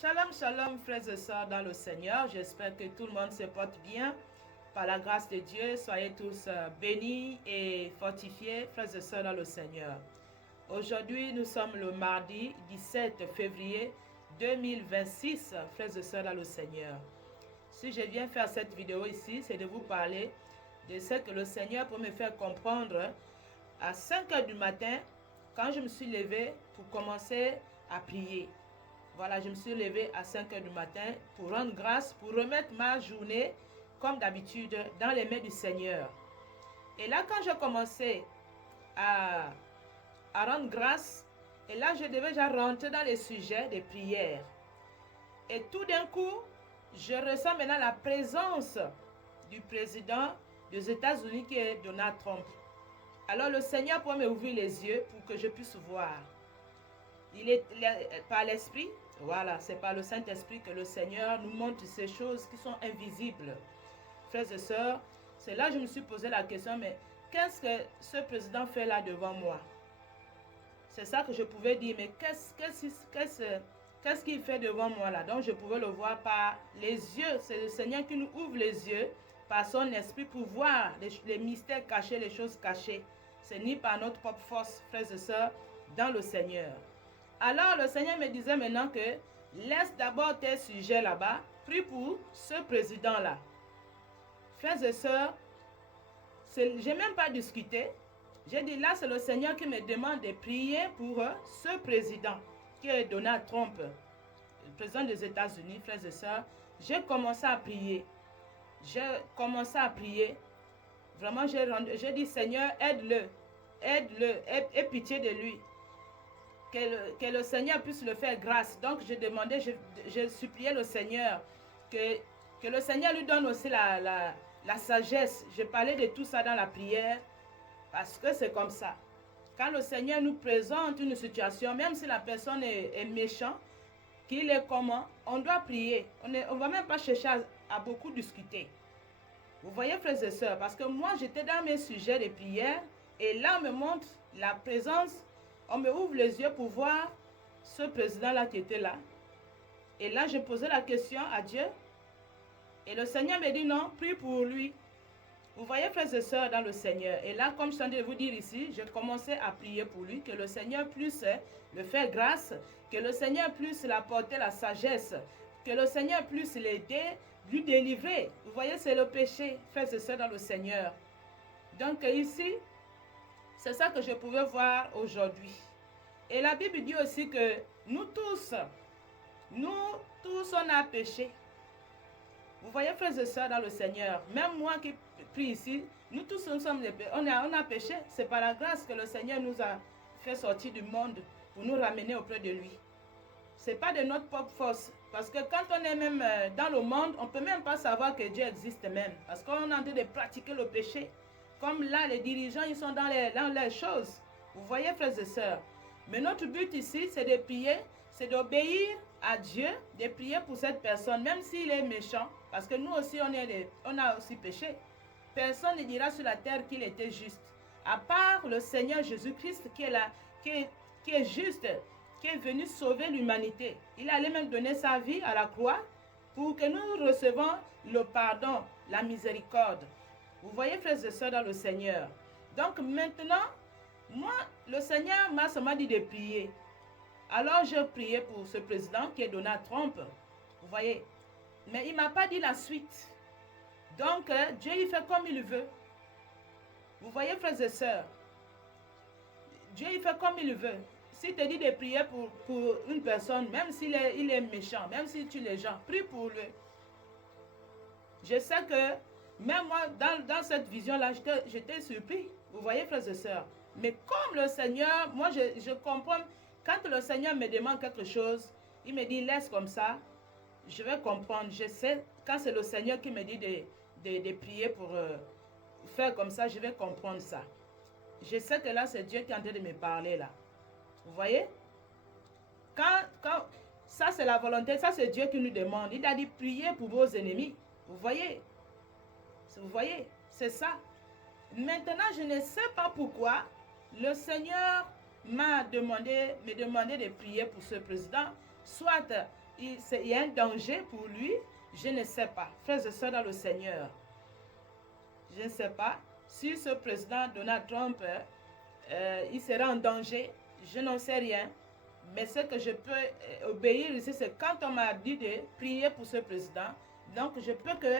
Shalom, shalom, frères et sœurs dans le Seigneur. J'espère que tout le monde se porte bien. Par la grâce de Dieu, soyez tous bénis et fortifiés, frères et sœurs dans le Seigneur. Aujourd'hui, nous sommes le mardi 17 février 2026, frères et sœurs dans le Seigneur. Si je viens faire cette vidéo ici, c'est de vous parler de ce que le Seigneur peut me faire comprendre à 5 heures du matin, quand je me suis levée pour commencer à prier. Voilà, je me suis levée à 5 heures du matin pour rendre grâce, pour remettre ma journée, comme d'habitude, dans les mains du Seigneur. Et là, quand j'ai commencé à rendre grâce, et là, je devais déjà rentrer dans les sujets des prières. Et tout d'un coup, je ressens maintenant la présence du président des États-Unis qui est Donald Trump. Alors, le Seigneur pourrait m'ouvrir les yeux pour que je puisse voir. Il est par l'Esprit, voilà, c'est par le Saint-Esprit que le Seigneur nous montre ces choses qui sont invisibles. Frères et sœurs, c'est là que je me suis posé la question, mais qu'est-ce que ce président fait là devant moi? C'est ça que je pouvais dire, mais qu'est-ce qu'il fait devant moi là? Donc je pouvais le voir par les yeux. C'est le Seigneur qui nous ouvre les yeux par son esprit pour voir les mystères cachés, les choses cachées. C'est ni par notre propre force, frères et sœurs, dans le Seigneur. Alors le Seigneur me disait maintenant que laisse d'abord tes sujets là-bas, prie pour ce président-là. Frères et sœurs, je n'ai même pas discuté. J'ai dit là, c'est le Seigneur qui me demande de prier pour ce président, qui est Donald Trump, le président des États-Unis, frères et sœurs. J'ai commencé à prier. Vraiment, j'ai dit, Seigneur, aide-le. Aide-le, aie pitié de lui. Que le Seigneur puisse le faire grâce. Donc, je suppliais le Seigneur que le Seigneur lui donne aussi la sagesse. Je parlais de tout ça dans la prière parce que c'est comme ça. Quand le Seigneur nous présente une situation, même si la personne est méchante, qu'il est comment, on doit prier. On ne va même pas chercher à beaucoup discuter. Vous voyez, frères et sœurs, parce que moi, j'étais dans mes sujets de prière et là, on me montre la présence. On me ouvre les yeux pour voir ce président-là qui était là. Et là, je posais la question à Dieu. Et le Seigneur me dit non, prie pour lui. Vous voyez, frères et sœurs, dans le Seigneur. Et là, comme je suis en train de vous dire ici, j'ai commencé à prier pour lui, que le Seigneur puisse le faire grâce, que le Seigneur puisse apporter la sagesse, que le Seigneur puisse l'aider, lui délivrer. Vous voyez, c'est le péché, frères et sœurs, dans le Seigneur. Donc ici, c'est ça que je pouvais voir aujourd'hui. Et la Bible dit aussi que nous tous, on a péché. Vous voyez, frères et sœurs, dans le Seigneur, même moi qui prie ici, nous tous on a péché. C'est par la grâce que le Seigneur nous a fait sortir du monde pour nous ramener auprès de lui. Ce n'est pas de notre propre force. Parce que quand on est même dans le monde, on ne peut même pas savoir que Dieu existe même. Parce qu'on est en train de pratiquer le péché. Comme là, les dirigeants, ils sont dans les choses. Vous voyez, frères et sœurs. Mais notre but ici, c'est de prier, c'est d'obéir à Dieu, de prier pour cette personne, même s'il est méchant. Parce que nous aussi, on a aussi péché. Personne ne dira sur la terre qu'il était juste. À part le Seigneur Jésus-Christ qui est là, qui est juste, qui est venu sauver l'humanité. Il allait même donner sa vie à la croix pour que nous recevons le pardon, la miséricorde. Vous voyez, frères et sœurs, dans le Seigneur. Donc maintenant, moi, le Seigneur m'a seulement dit de prier. Alors je priais pour ce président qui est Donald Trump. Vous voyez. Mais il ne m'a pas dit la suite. Donc Dieu, il fait comme il veut. Vous voyez, frères et sœurs. Dieu, il fait comme il veut. S'il te dit de prier pour une personne, même s'il est méchant, même s'il tue les gens, prie pour lui. Je sais que même moi, dans cette vision-là, j'étais surpris. Vous voyez, frères et sœurs. Mais comme le Seigneur, moi, je comprends, quand le Seigneur me demande quelque chose, il me dit, laisse comme ça, je vais comprendre. Je sais, quand c'est le Seigneur qui me dit de prier pour faire comme ça, je vais comprendre ça. Je sais que là, c'est Dieu qui est en train de me parler là. Vous voyez? Quand ça, c'est la volonté, ça, c'est Dieu qui nous demande. Il a dit, priez pour vos ennemis. Vous voyez? Vous voyez? C'est ça. Maintenant, je ne sais pas pourquoi le Seigneur me demandé de prier pour ce président. Soit il y a un danger pour lui, je ne sais pas. Frères et sœurs dans le Seigneur, je ne sais pas si ce président Donald Trump, il sera en danger, je n'en sais rien. Mais ce que je peux obéir ici, c'est quand on m'a dit de prier pour ce président, donc je peux que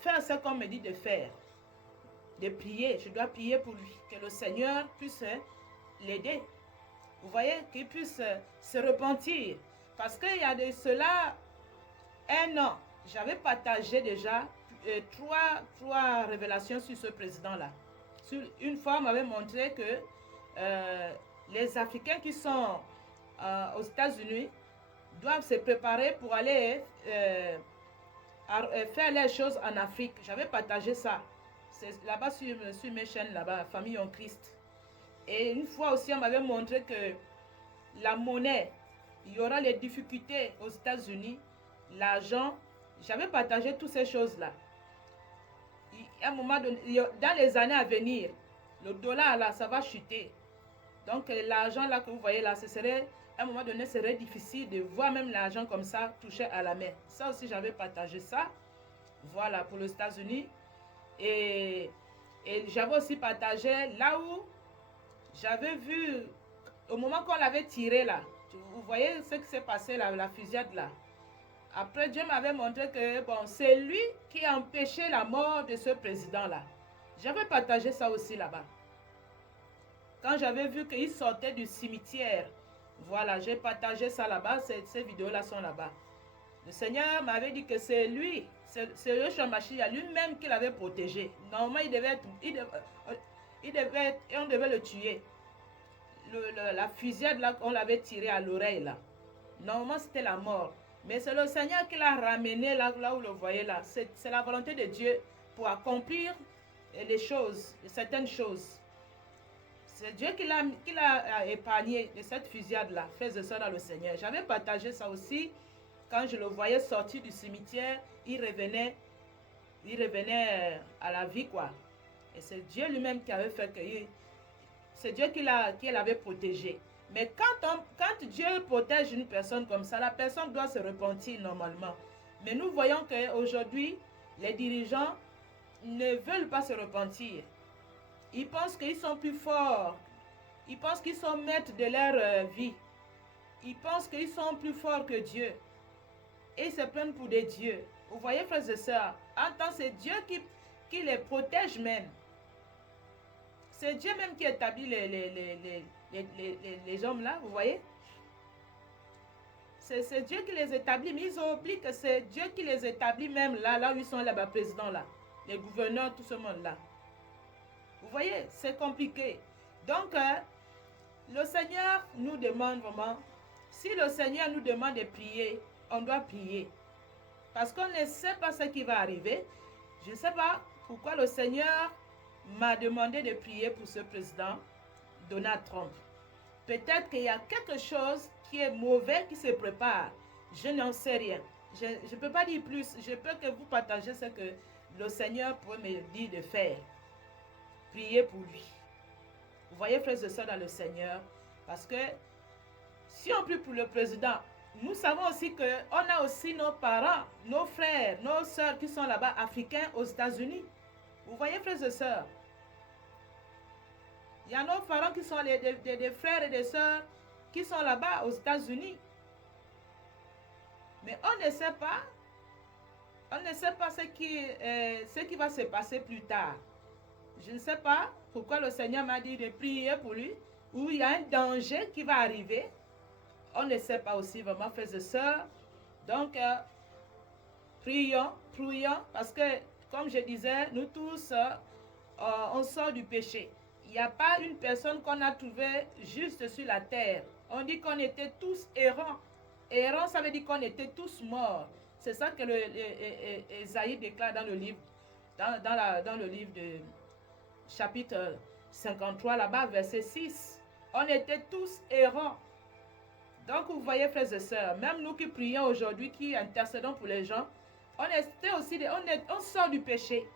faire ce qu'on me dit de faire, de prier. Je dois prier pour lui, que le Seigneur puisse l'aider. Vous voyez, qu'il puisse se repentir. Parce qu'il y a de cela un an, j'avais partagé déjà trois révélations sur ce président-là. Une fois, on m'avait montré que les Africains qui sont aux États-Unis doivent se préparer pour aller faire les choses en Afrique. J'avais partagé ça. C'est là-bas sur mes chaînes, là-bas, Famille en Christ. Et une fois aussi, on m'avait montré que la monnaie, il y aura les difficultés aux États-Unis, l'argent. J'avais partagé toutes ces choses-là. À un moment donné, dans les années à venir, le dollar, là, ça va chuter. Donc, l'argent, là, que vous voyez, là, ce serait, à un moment donné, ce serait difficile de voir même l'argent comme ça, touché à la main. Ça aussi, j'avais partagé ça. Voilà, pour les États-Unis. Et j'avais aussi partagé là où j'avais vu, au moment qu'on l'avait tiré, là, vous voyez ce qui s'est passé, là, la fusillade, là. Après, Dieu m'avait montré que bon, c'est lui qui a empêché la mort de ce président-là. J'avais partagé ça aussi là-bas. Quand j'avais vu qu'il sortait du cimetière, voilà, j'ai partagé ça là-bas, ces vidéos-là sont là-bas. Le Seigneur m'avait dit que c'est lui, c'est Yoshua Mashiach lui-même qui l'avait protégé. Normalement, on devait le tuer. La fusillade là, on l'avait tiré à l'oreille là. Normalement, c'était la mort. Mais c'est le Seigneur qui l'a ramené là où vous le voyez là. C'est la volonté de Dieu pour accomplir les choses, certaines choses. C'est Dieu qui l'a épargné de cette fusillade-là, frères et sœurs dans le Seigneur. J'avais partagé ça aussi. Quand je le voyais sortir du cimetière, il revenait à la vie, quoi. Et c'est Dieu lui-même qui avait fait que c'est Dieu qui l'avait protégé. Mais quand Dieu protège une personne comme ça, la personne doit se repentir normalement. Mais nous voyons qu'aujourd'hui, les dirigeants ne veulent pas se repentir. Ils pensent qu'ils sont plus forts. Ils pensent qu'ils sont maîtres de leur vie. Ils pensent qu'ils sont plus forts que Dieu. Et ils se prennent pour des dieux. Vous voyez, frères et sœurs, en tant que c'est Dieu qui les protège même. C'est Dieu même qui établit les hommes là, vous voyez. C'est Dieu qui les établit, mais ils ont oublié que c'est Dieu qui les établit même là où ils sont là-bas, présidents là, les gouverneurs, tout ce monde là. Vous voyez, c'est compliqué. Donc, le Seigneur nous demande vraiment, si le Seigneur nous demande de prier, on doit prier. Parce qu'on ne sait pas ce qui va arriver. Je ne sais pas pourquoi le Seigneur m'a demandé de prier pour ce président, Donald Trump. Peut-être qu'il y a quelque chose qui est mauvais qui se prépare. Je n'en sais rien. Je ne peux pas dire plus. Je peux que vous partagez ce que le Seigneur pourrait me dire de faire. Priez pour lui. Vous voyez, frères et sœurs dans le Seigneur, parce que si on prie pour le président, nous savons aussi qu'on a aussi nos parents, nos frères, nos sœurs qui sont là-bas, africains aux États-Unis. Vous voyez, frères et sœurs, il y a nos parents qui sont des frères et des sœurs qui sont là-bas aux États-Unis. Mais on ne sait pas ce qui va se passer plus tard. Je ne sais pas pourquoi le Seigneur m'a dit de prier pour lui, ou il y a un danger qui va arriver. On ne sait pas aussi vraiment, frères et sœurs. Donc, prions, parce que, comme je disais, nous tous, on sort du péché. Il n'y a pas une personne qu'on a trouvée juste sur la terre. On dit qu'on était tous errants. Errants, ça veut dire qu'on était tous morts. C'est ça que Ésaïe déclare dans le livre, dans le livre de chapitre 53, là-bas, verset 6. On était tous errants. Donc, vous voyez, frères et sœurs, même nous qui prions aujourd'hui, qui intercédons pour les gens, on sort du péché.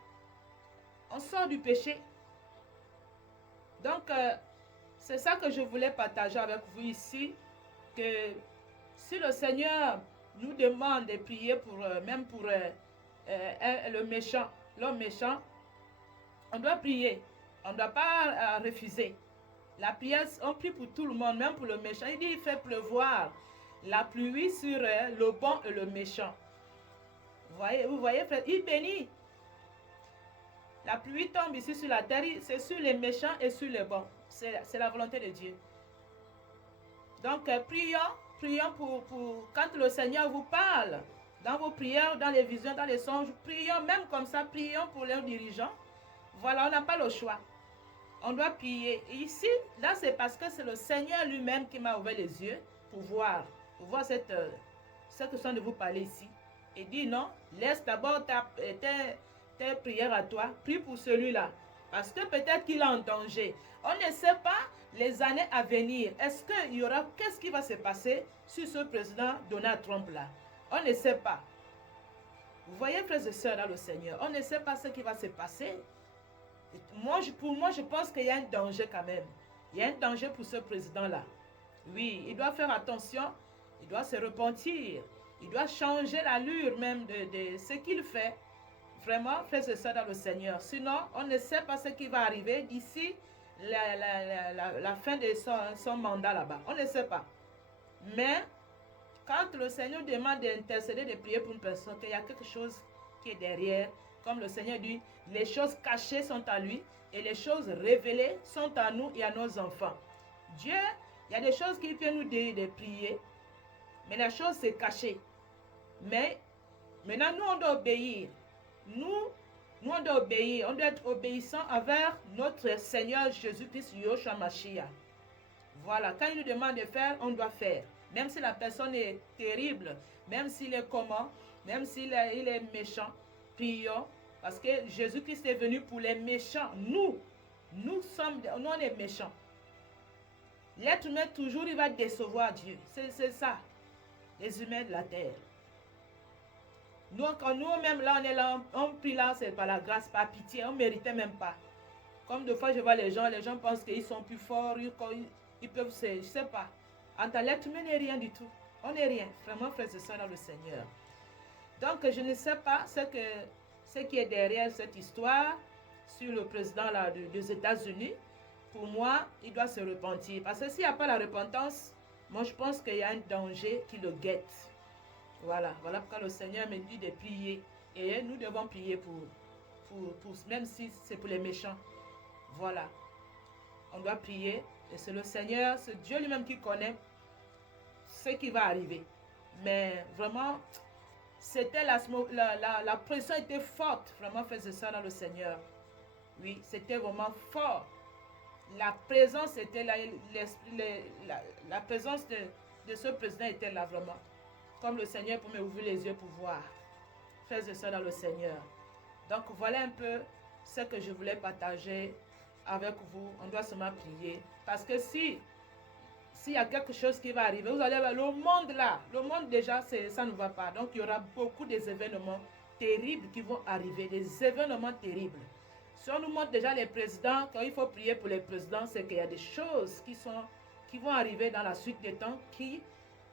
On sort du péché. Donc, c'est ça que je voulais partager avec vous ici, que Si le Seigneur nous demande de prier pour, même pour le méchant, l'homme méchant, on doit prier. On ne doit pas refuser. La prière, on prie pour tout le monde, même pour le méchant. Il dit, il fait pleuvoir la pluie sur le bon et le méchant. Vous voyez, frère, il bénit. La pluie tombe ici sur la terre, c'est sur les méchants et sur les bons. C'est la volonté de Dieu. Donc, prions pour quand le Seigneur vous parle, dans vos prières, dans les visions, dans les songes, prions même comme ça, prions pour les dirigeants. Voilà, on n'a pas le choix. On doit prier. Et ici, là, c'est parce que c'est le Seigneur lui-même qui m'a ouvert les yeux pour voir ce que je suis de vous parler ici. Et dit non, laisse d'abord tes prières à toi, prie pour celui-là. Parce que peut-être qu'il est en danger. On ne sait pas les années à venir. Qu'est-ce qui va se passer sur ce président Donald Trump là? On ne sait pas. Vous voyez, frères et sœurs, dans le Seigneur, on ne sait pas ce qui va se passer. Pour moi, je pense qu'il y a un danger quand même. Il y a un danger pour ce président-là. Oui, il doit faire attention, il doit se repentir, il doit changer l'allure même de ce qu'il fait. Vraiment, frères et sœurs dans le Seigneur. Sinon, on ne sait pas ce qui va arriver d'ici la fin de son mandat là-bas. On ne sait pas. Mais, quand le Seigneur demande d'intercéder, de prier pour une personne, qu'il y a quelque chose qui est derrière, comme le Seigneur dit, les choses cachées sont à lui et les choses révélées sont à nous et à nos enfants. Dieu, il y a des choses qu'il peut nous dire de prier, mais la chose c'est caché. Mais maintenant, nous, on doit obéir. Nous, on doit obéir. On doit être obéissant envers notre Seigneur Jésus-Christ, Yoshua Mashiach. Voilà, quand il nous demande de faire, on doit faire. Même si la personne est terrible, même s'il est comment, même s'il est méchant, prions. Parce que Jésus-Christ est venu pour les méchants. Nous, on est méchants. L'être humain, toujours, il va décevoir Dieu. C'est ça, les humains de la terre. Nous, quand nous-mêmes, là, on est là, on prie là, c'est par la grâce, par pitié, on ne méritait même pas. Comme des fois, je vois les gens pensent qu'ils sont plus forts, ils peuvent, je ne sais pas. En tant l'être humain n'est rien du tout. On n'est rien, vraiment, frères et sœurs dans le Seigneur. Donc, je ne sais pas ce qui est derrière cette histoire sur le président là, des États-Unis. Pour moi, il doit se repentir. Parce que s'il n'y a pas la repentance, moi, je pense qu'il y a un danger qui le guette. Voilà pourquoi le Seigneur me dit de prier. Et nous devons prier pour même si c'est pour les méchants. Voilà. On doit prier. Et c'est le Seigneur, c'est Dieu lui-même qui connaît ce qui va arriver. Mais vraiment, la pression était forte. Vraiment, faisait ça dans le Seigneur. Oui, c'était vraiment fort. La présence était là. La présence de ce président était là vraiment. Comme le Seigneur pour m'ouvrir les yeux pour voir. Frères et sœurs dans le Seigneur. Donc voilà un peu ce que je voulais partager avec vous. On doit seulement prier. Parce que s'il y a quelque chose qui va arriver, vous allez voir le monde là. Le monde déjà, ça ne va pas. Donc il y aura beaucoup d'événements terribles qui vont arriver. Des événements terribles. Si on nous montre déjà les présidents, quand il faut prier pour les présidents, c'est qu'il y a des choses qui vont arriver dans la suite des temps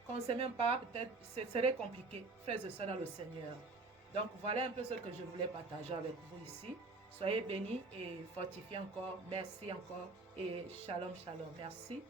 qu'on ne sait même pas, peut-être, ce serait compliqué. Frères et sœurs dans le Seigneur. Donc, voilà un peu ce que je voulais partager avec vous ici. Soyez bénis et fortifiés encore. Merci encore et shalom, shalom. Merci.